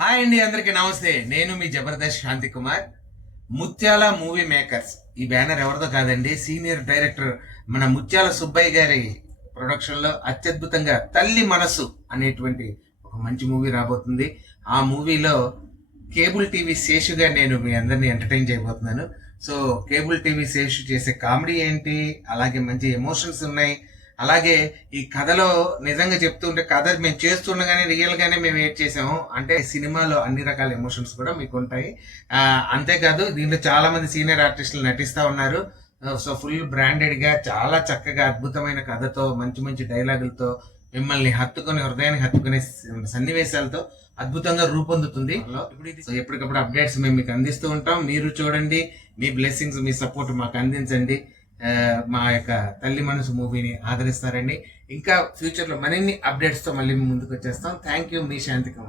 Hi అండి, అందరికీ నమస్తే. నేను మీ జబర్దస్త్ శాంతి కుమార్. ముత్యాల మూవీ మేకర్స్ ఈ బ్యానర్ ఎవరిదో కాదండి, సీనియర్ డైరెక్టర్ మన ముత్యాల సుబ్బయ్య గారి ప్రొడక్షన్ లో అత్యద్భుతంగా తల్లి మనసు అనేటువంటి ఒక మంచి మూవీ రాబోతుంది. ఆ మూవీలో కేబుల్ టీవీ శేషుగా నేను మీ అందరినీ ఎంటర్టైన్ చేయబోతున్నాను. సో కేబుల్ టీవీ శేషు చేసే కామెడీ ఏంటి, అలాగే మంచి ఎమోషన్స్ ఉన్నాయి. అలాగే ఈ కథలో నిజంగా చెప్తుంటే కథ మేము చేస్తుండగానే రియల్ గానే మేము ఏడ్ చేసాము. అంటే సినిమాలో అన్ని రకాల ఎమోషన్స్ కూడా మీకు ఉంటాయి. అంతేకాదు దీంట్లో చాలా మంది సీనియర్ ఆర్టిస్టులు నటిస్తా ఉన్నారు. సో ఫుల్ బ్రాండెడ్ గా చాలా చక్కగా అద్భుతమైన కథతో మంచి మంచి డైలాగులతో మిమ్మల్ని హత్తుకొని హృదయాన్ని హత్తుకునే సన్నివేశాలతో అద్భుతంగా రూపొందుతుంది. సో ఎప్పటికప్పుడు అప్డేట్స్ మేము మీకు అందిస్తూ ఉంటాం. మీరు చూడండి, మీ బ్లెస్సింగ్స్, మీ సపోర్ట్ మాకు అందించండి. మా యొక్క తల్లి మనసు మూవీని ఆదరిస్తారండి. ఇంకా ఫ్యూచర్ లో మరిన్ని అప్డేట్స్ తో మళ్ళీ ముందుకు వచ్చేస్తాం. Thank you, me Shanti Kumar.